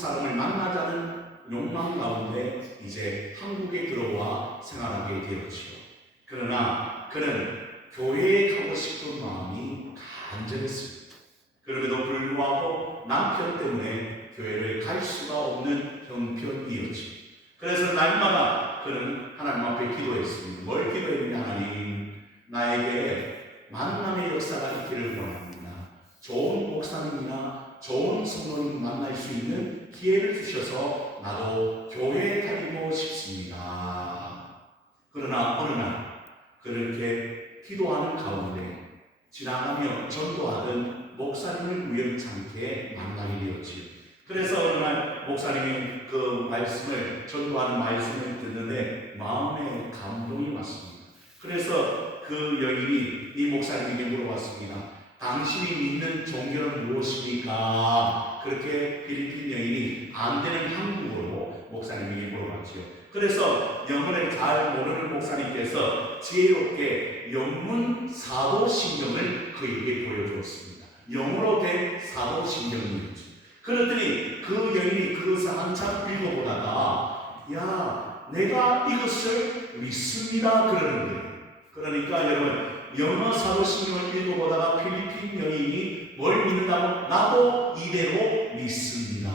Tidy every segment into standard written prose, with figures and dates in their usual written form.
사람을 만나자는 욕망 가운데 이제 한국에 들어와 생활하게 되었지요. 그러나 그는 교회에 가고 싶은 마음이 간절했습니다. 그럼에도 불구하고 남편 때문에 교회를 갈 수가 없는 형편이었지요. 그래서 날마다 그는 하나님 앞에 기도했습니다. 뭘 기도했냐? 하나님, 나에게 만남의 역사가 있기를 원합니다. 좋은 목사님이나 좋은 성도님 만날 수 있는 기회를 주셔서 나도 교회에 다니고 싶습니다. 그러나 어느 날 그렇게 기도하는 가운데 지나가며 전도하던 목사님을 우연찮게 만나게 되었지요. 그래서 어느 날 목사님이 그 말씀을, 전도하는 말씀을 듣는데 마음에 감동이 왔습니다. 그래서 그 여인이 이 목사님에게 물어봤습니다. 당신이 믿는 종교는 무엇입니까? 그렇게 필리핀 여인이 안 되는 한국어로 목사님에게 물어봤죠. 그래서 영어를 잘 모르는 목사님께서 지혜롭게 영문 사도신경을 그에게 보여주었습니다. 영어로 된 사도신경이었죠. 그랬더니 그 여인이 그것을 한참 읽어보다가 야, 내가 이것을 믿습니다 그러는 거예요. 그러니까 여러분, 영어 사도신경을 읽어보다가 필리핀 여인이 뭘 믿는다고? 나도 이대로 믿습니다.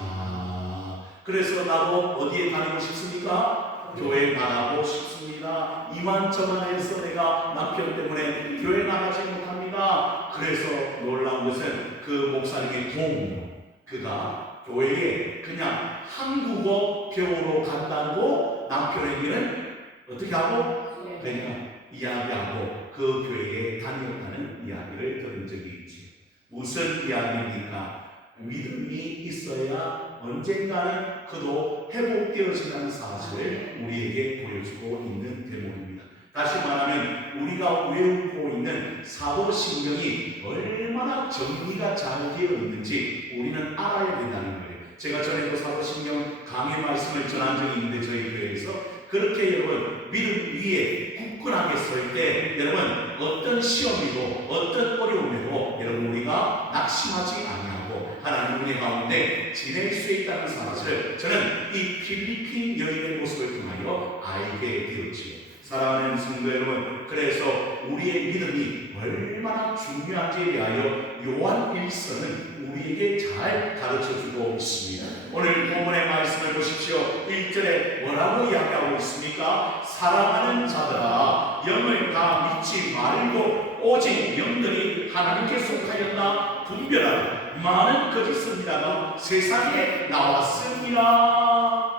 그래서 나도 어디에 다니고 싶습니까? 교회 나가고 싶습니다. 이만저만해서 내가 남편 때문에 교회 나가지 못합니다. 그래서 놀라운 것은 그 목사님의 도움, 그가 교회에 그냥 한국어 배우러 간다고 남편에게는 어떻게 하고? 그냥 이야기하고 그 교회에 다녔다는 이야기를 들은 적이 있지. 무슨 이야기입니까? 믿음이 있어야 언젠가는 그도 회복되어진다는 사실을 우리에게 보여주고 있는 대목입니다. 다시 말하면 우리가 외우고 있는 사도신경이 얼마나 정리가 잘 되어 있는지 우리는 알아야 된다는 거예요. 제가 전에도 사도신경 강의 말씀을 전한 적이 있는데 저희 교회에서 그렇게 여러분 믿음 위에 굳건하게 설 때 여러분 어떤 시험이고 어떤 어려움에도 여러분 우리가 낙심하지 아니하고 하나님 은혜 가운데 지낼 수 있다는 사실을 저는 이 필리핀 여인의 모습을 통하여 알게 되었지요. 사랑하는 성도 여러분, 그래서 우리의 믿음이 얼마나 중요한지에 대하여 요한 1서는 우리에게 잘 가르쳐주고 있습니다. 오늘 본문의 말씀을 보십시오. 1절에 뭐라고 이야기하고 있습니까? 사랑하는 자들아, 영을 다 믿지 말고 오직 영들이 하나님께 속하였나 분별하라. 많은 거짓 선지자가 세상에 나왔습니다.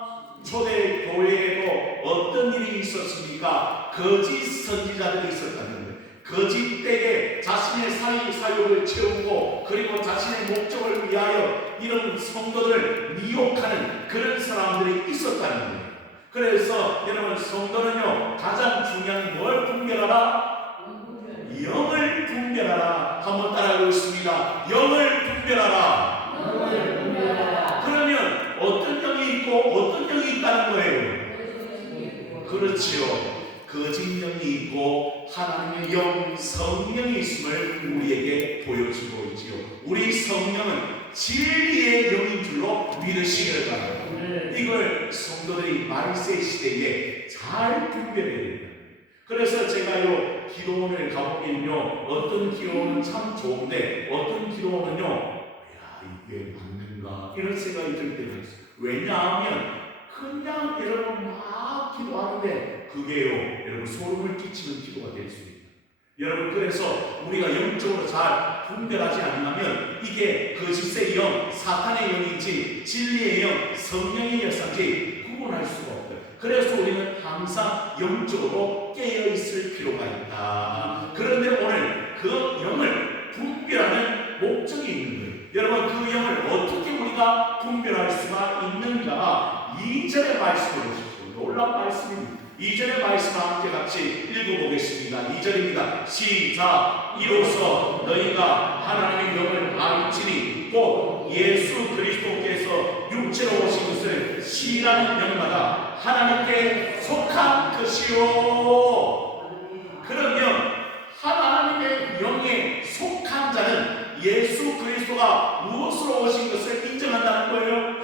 초대 교회에도 어떤 일이 있었습니까? 거짓 선지자들이 있었다는 거예요. 거짓되게 자신의 사욕을 채우고 그리고 자신의 목적을 위하여 이런 성도들을 미혹하는 그런 사람들이 있었다는 거예요. 그래서 여러분 성도는요 가장 중요한 뭘 분별하라? 영을 분별하라. 한번 따라하겠습니다. 영을 분별하라. 영을 분별하라. 그러면 어떤 영이 있고 어떤 영이 있다는 거예요? 그렇지요. 거짓 영이 있고 하나님의 영, 성령이 있음을 우리에게 보여주고 있지요. 우리 성령은 진리의 영인 줄로 믿으시기를 바랍니다. 이걸 성도들이 말세 시대에 잘 분별해야 됩니다. 그래서 제가요 기도원을 가보면요 어떤 기도원은 참 좋은데 어떤 기도원은요 야 이게 맞는가 이런 생각이 들 때가 있어요. 왜냐하면 그냥 여러분 막 기도하는데 그게요 여러분 소름을 끼치는 기도가 될 수 있다. 여러분 그래서 우리가 영적으로 잘 분별하지 않으면 이게 거짓의 영, 사탄의 영인지 진리의 영, 성령의 역사인지 구분할 수가 없어요. 그래서 우리는 항상 영적으로 깨어있을 필요가 있다. 그런데 오늘 그 영을 분별하는 목적이 있는 거예요. 여러분 그 영을 어떻게 우리가 분별할 수가 있는가? 2절의 말씀을 보십시오. 놀라운 말씀입니다. 2절의 말씀 함께 같이 읽어보겠습니다. 2절입니다. 시작. 이로써 너희가 하나님의 영을 알지니 곧 예수 그리스도께서 육체로 오신 것을 시인하는 영마다 하나님께 속한 것이요. 그러면 하나님의 영에 속한 자는 예수 그리스도가 무엇으로 오신 것을 인정한다는 거예요?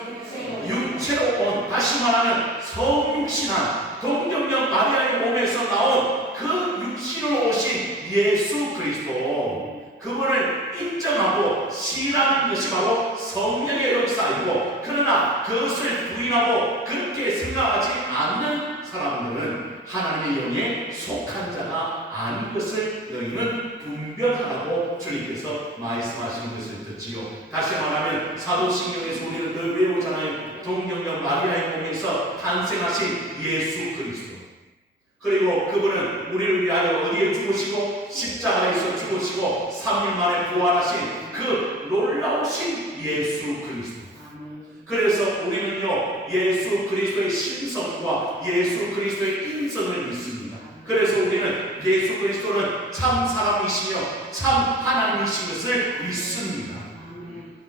말하는 성육신한 동정녀 마리아의 몸에서 나온 그 육신으로 오신 예수 그리스도, 그분을 인정하고 신하는 것이 바로 성령의 역사이고, 그러나 그것을 부인하고 그렇게 생각하지 않는 사람들은 하나님의 영에 속한 자가 아닌 것을 너희는 분별하라고 주님께서 말씀하신 것을 듣지요. 다시 말하면 사도신경에서 우리는 늘 외우잖아요. 동정녀 마리아의 몸에서 탄생하신 예수 그리스도, 그리고 그분은 우리를 위하여 어디에 죽으시고 십자가에서 죽으시고 3일 만에 부활하신 그 놀라우신 예수 그리스도. 그래서 우리는요, 예수 그리스도의 신성과 예수 그리스도의 인성을 믿습니다. 그래서 우리는 예수 그리스도는 참 사람이시며 참 하나님이신 것을 믿습니다.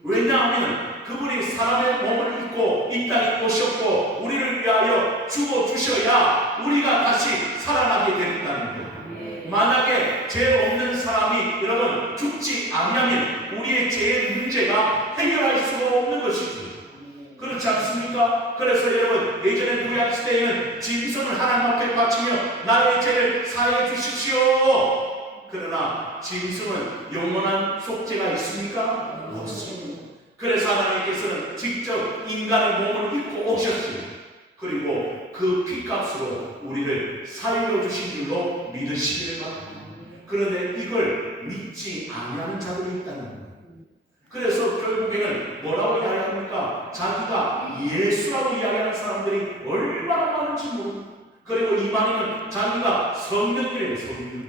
왜냐하면 그분이 사람의 몸을 입고 이 땅에 오셨고 우리를 위하여 죽어주셔야 우리가 다시 살아나게 된다는 거예요. 만약에 죄 없는 사람이 여러분 죽지 않으면 우리의 죄의 문제가 해결할 수가 없는 것이죠. 그렇지 않습니까? 그래서 여러분, 예전에 구약시대에는 짐승을 하나님 앞에 바치며 나의 죄를 사해 주십시오. 그러나 짐승은 영원한 속죄가 있습니까? 없습니다. 그래서 하나님께서는 직접 인간의 몸을 입고 오셨어요. 그리고 그 피값으로 우리를 살려주신 줄로 믿으시기를 바랍니다. 그런데 이걸 믿지 않는 자들이 있다는 거예요. 그래서 결국에는 뭐라고 이야기합니까? 자기가 예수라고 이야기하는 사람들이 얼마나 많은지 모릅니다. 그리고 이방인은 자기가 성령이래요, 성령.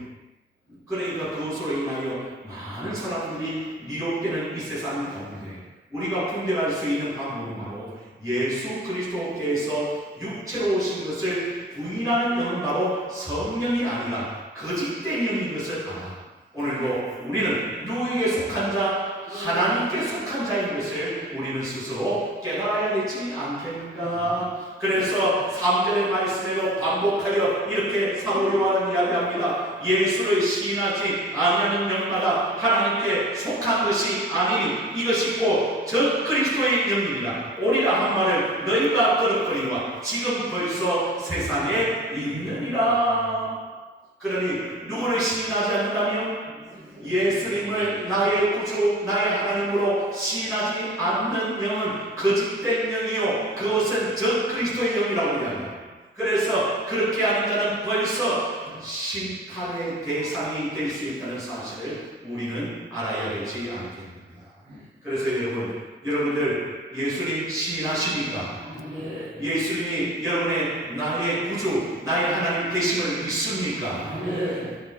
그러니까 그것으로 인하여 많은 사람들이 미혹되는 이 세상 가운데 우리가 분별할 수 있는 방법은 바로 예수 그리스도께서 육체로 오신 것을 부인하는 영은 바로 성령이 아니라 거짓된 영인 것을 알아. 오늘도 우리는 누구에게 속한 자? 하나님께 속한 자인 것을 우리는 스스로 깨달아야 되지 않겠는가? 그래서 3절의 말씀에도 반복하여 이렇게 사도 요한은 이야기합니다. 예수를 시인하지 아니하는 영마다 하나님께 속한 것이 아니니 이것이 곧 저 그리스도의 영이니라. 오리라 한 말을 너희가 들었거니와 지금 벌써 세상에 있느니라. 그러니 누구를 시인하지 않는다면 예수님을 나의 구주, 나의 하나님으로 시인하지 않는 영은 거짓된 영이요 그것은 저 그리스도의 영이라고 이야기합니다. 그래서 그렇게 하는 자는 벌써 심판의 대상이 될 수 있다는 사실을 우리는 알아야 되지 않겠습니까? 그래서 여러분들 예수님 시인하십니까? 예수님이 여러분의 나의 구주, 나의 하나님 되심을 믿습니까?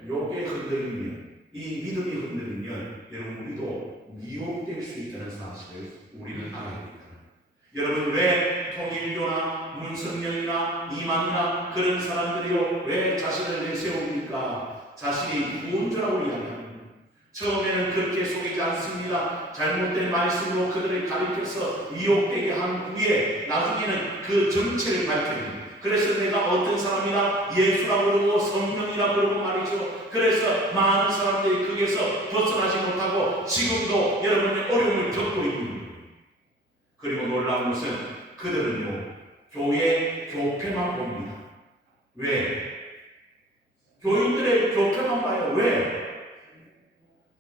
요게 흔들리면, 이 믿음이 흔들리면 여러분 우리도 미혹될 수 있다는 사실을 우리는 알아야 됩니다. 여러분, 왜 통일교나 문성령이나 이만이나 그런 사람들이요 왜 자신을 내세웁니까? 자신이 구원주라고 이야기합니다. 처음에는 그렇게 속이지 않습니다. 잘못된 말씀으로 그들을 가리켜서 미혹되게 한 후에 나중에는 그 정체를 밝힙니다. 그래서 내가 어떤 사람이나 예수라고 그러고 성령이라고 그러고 말이죠. 그래서 많은 사람들이 거기에서 벗어나지 못하고 지금도 여러분의 어려움을 겪고 있는. 그리고 놀라운 것은 그들은요 교회 교패만 봅니다. 왜? 교인들의 교패만 봐요. 왜?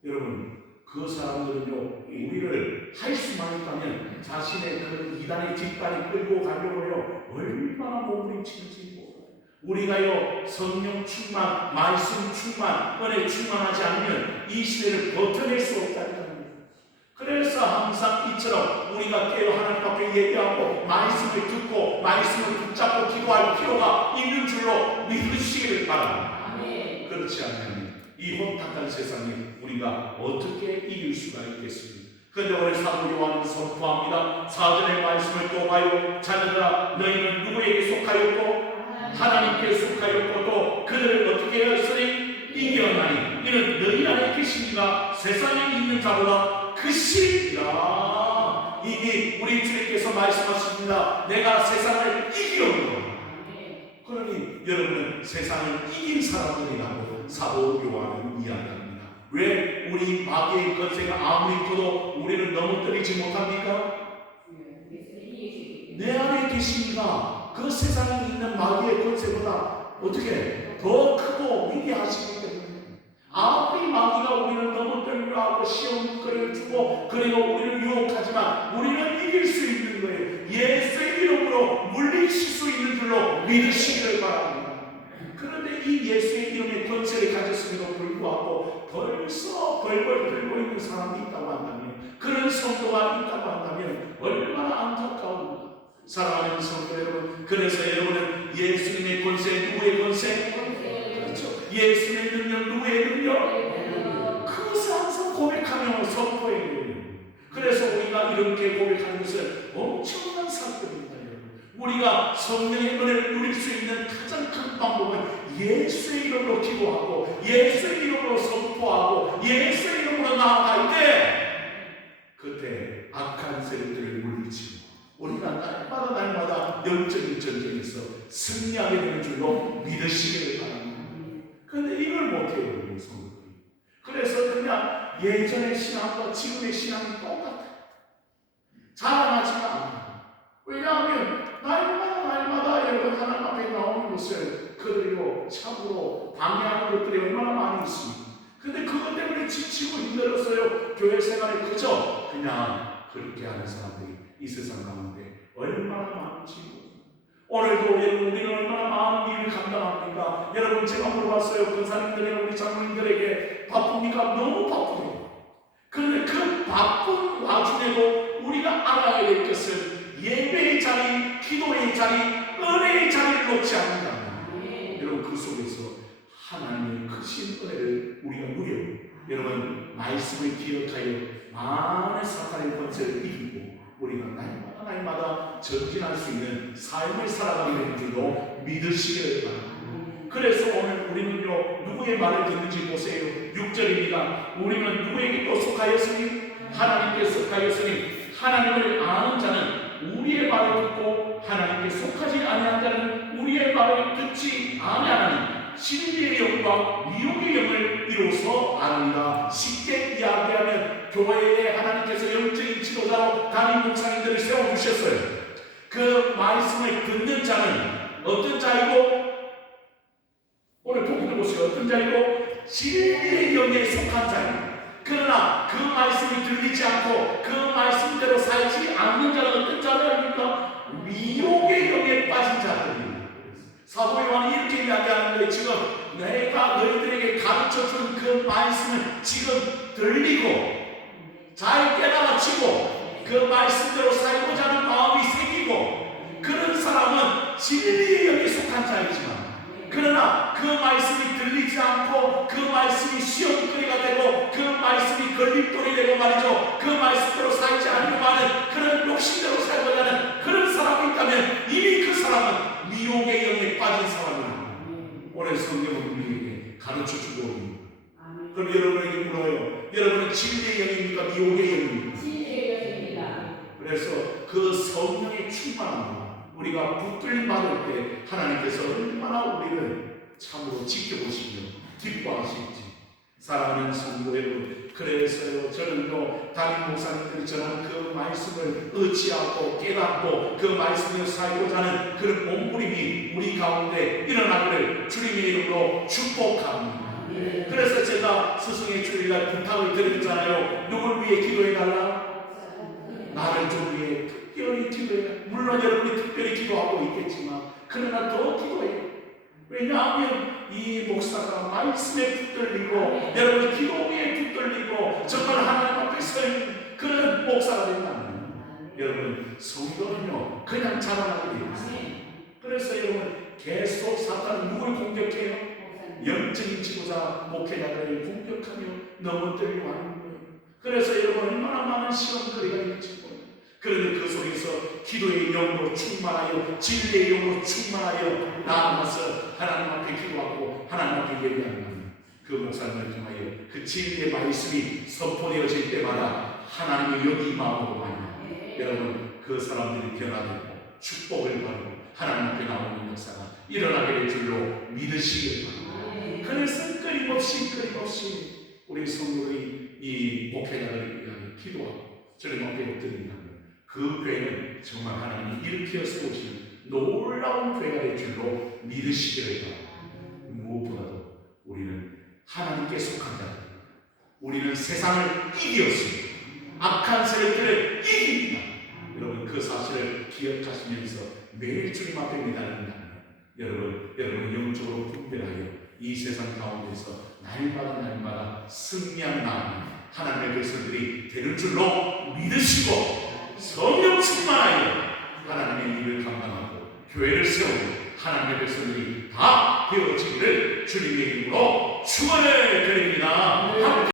여러분, 그 사람들은요 우리를 할 수만 있다면 자신의 그 이단의 집단이 끌고 가려고요 얼마나 몸부림치는지 우리가요 성령 충만, 말씀 충만, 은혜 충만하지 않으면 이 시대를 버텨낼 수 없다는 겁니다. 그래서 항상 이처럼 우리가 깨어 하나님 앞에 얘기하고 말씀을 듣고 말씀을 붙잡고 기도할 필요가 있는 줄로 믿으시기를 바랍니다. 그렇지 않으면 이 혼탁한 세상에 우리가 어떻게 이길 수가 있겠습니까? 그런데 오늘 사도 요한은 선포합니다. 4절의 말씀을 또 봐요. 자녀들아, 너희는 누구에게 속하였고 하나님께 속하였고 또 그들을 어떻게 하였으니 이겨나니 이는 너희 안에 계시니가 세상에 있는 자보다 크시니라. 이미 우리 주님께서 말씀하십니다. 내가 세상을 이기었노라. 그러니 여러분은 세상을 이긴 사람들이라고 사도 요한은 이야기합니다. 왜 우리 마귀의 권세가 아무리 커도 우리를 넘어뜨리지 못합니까? 내 안에 계십니다. 그 세상에 있는 마귀의 권세보다 어떻게 더 크고 위대하시기 때문에 아무리 마귀가 우리를 너무 떨려하고 시험거리를 주고 그리고 우리를 유혹하지만 우리는 이길 수 있는 거예요. 예수의 이름으로 물리칠 수 있는 줄로 믿으시기를 바랍니다. 그런데 이 예수의 이름의 권세를 가졌음에도 불구하고 벌써 벌벌 떨고 있는 사람이 있다고 한다면, 그런 성도가 있다고 한다면 얼마나 안타까운가. 사랑하는 성도 여러분, 그래서 여러분은 예수님의 권세, 누구의 권세? 그렇죠. 예수의 능력, 누구의 능력? 그것을 항상 고백하며 선포해야 돼요. 그래서 우리가 이렇게 고백하는 것은 엄청난 사건입니다. 우리가 성령의 은혜를 누릴 수 있는 가장 큰 방법은 예수의 이름으로 기도하고 예수의 이름으로 선포하고 예수의 이름으로 나아갈 때 그때 악한 세력들을 물리치고 우리가 날마다 영적인 전쟁에서 승리하게 되는 줄로 믿으시기를 바랍니다. 그런데 이걸 못해요, 우리 성도들이. 그래서 그냥 예전의 신앙과 지금의 신앙이 똑같아요. 자랑하지가 않아요. 왜냐하면 날마다 여러분 하나님 앞에 나오는 것을 그들요 참으로 방해하는 것들이 얼마나 많이 있습니다. 근데 그것 때문에 지치고 힘들었어요. 교회 생활에 그냥 그렇게 하는 사람들이 이 세상 가운데 얼마나 많은지. 오늘도 여러분 우리는 얼마나 많은 일을 감당합니까? 여러분 제가 물어봤어요. 권사님들이나 우리 장로님들에게 바쁩니까? 너무 바쁘대요. 그런데 그 바쁜 와중에도 우리가 알아야 될 것은 예배의 자리, 기도의 자리, 은혜의 자리를 놓지 않는다. 여러분 그 속에서 하나님의 크신 은혜를 우리가 누려 여러분 말씀을 기억하여 많은 사탄의 권세를 이기고 우리가 날마다 전진할 수 있는 삶을 살아가게 되는 줄로 믿으시기를 바랍니다. 그래서 오늘 우리는요 누구의 말을 듣는지 보세요. 6절입니다. 우리는 누구에게 또 속하였으니 하나님께 속하였으니 하나님을 아는 자는 우리의 말을 듣고 하나님께 속하지 아니한 자는 우리의 말을 듣지 아니하나니 진리의 영과 미혹의 영을 이로써 아느니라. 쉽게 이야기하면 교회에 하나님께서 영적인 지도자로 담임 목사님들을 세워주셨어요. 그 말씀을 듣는 자는 어떤 자이고, 오늘 보기를 보세요. 어떤 자이고 진리의 영에 속한 자입니다. 그러나 그 말씀이 들리지 않고 그 말씀대로 살지 않는 자는 어떤 자들입니까? 미혹의 영에 빠진 자들입니다. 사도 요한이 이렇게 이야기하는 거예요. 지금 내가 너희들에게 가르쳐준 그 말씀을 지금 들리고 잘 깨달아지고 그 말씀대로 살고자 하는 마음이 생기고 그런 사람은 진리의 영에 속한 자이지만, 그러나 그 말씀이 들리지 않고 그 말씀이 시험거리가 되고 그 말씀이 걸림돌이 되고 말이죠. 그 말씀대로 살지 않으려고 하는 그런 욕심대로 살고자 하는 그런 사람이 있다면 이미 그 사람은 미혹의 영에 빠진 사람입니다. 오늘 성경은 우리에게 가르쳐주고 있습니다. 그럼 여러분에게 물어요. 여러분은 진리의 영입니까? 미혹의 영입니까? 진리의 영입니다. 그래서 그 성령의 충만함과 우리가 붙들림 받을 때 하나님께서 얼마나 우리를 참으로 지켜보시며 기뻐하실지. 사랑하는 성도 여러분, 그래서요 저는요 담임 목사님들이 전하는 그 말씀을 의지하고 깨닫고 그 말씀을 살고자 하는 그런 몸부림이 우리 가운데 일어나기를 주님의 이름으로 축복합니다. 그래서 제가 스승의 주일날 부탁을 드렸잖아요. 누굴 위해 기도해달라? 나를 좀 위해 특별히 기도해. 물론 여러분이 특별히 기도하고 있겠지만 그러나 더 기도해. 왜냐하면 이 목사가 말씀에 붙들리고 여러분 기도에 붙들리고 정말 하나님 앞에 서 있는 그런 목사가 된다면 여러분 성도는요 그냥 자라나게 되어 있어요. 그래서 여러분 계속 사탄은 누굴 공격해요? 영적인 지도자 목회자들을 공격하며 넘어뜨리려 하는 거예요. 그래서 여러분 얼마나 많은 시험거리가 있는지 몰라요. 그런데 그 속에서 기도의 영으로 충만하여 진리의 영으로 충만하여 나아가서 하나님 앞에 기도하고 하나님 앞에 예배하는 그 목사님을 통하여 그 진리의 말씀이 선포되어질 때마다 하나님의 영이 임하고 말이야. 여러분 그 사람들이 변화되고 축복을 받고 하나님 앞에 나오는 역사가 일어나게 될 줄로 믿으시길 바랍니다. 그래서 끊임없이 우리 성도들이 이 목회자들을 위하여 기도하고 주님 앞에 엎드린다면 그 교회는 정말 하나님이 일으켜 세우신 놀라운 교회가 될 줄로 믿으시기를 바랍니다. 무엇보다도 우리는 하나님께 속한 자, 우리는 세상을 이기었습니다. 악한 세력들을 이깁니다. 여러분 그 사실을 기억하시면서 매일 주님 앞에 매달린다면 여러분 영적으로 분별하여 이 세상 가운데서 날마다 승리하는 하나님의 백성들이 되는 줄로 믿으시고 성령 충만하여 하나님의 일을 감당하고 교회를 세우고 하나님의 백성들이 다 되어지기를 주님의 이름으로 축원을 드립니다.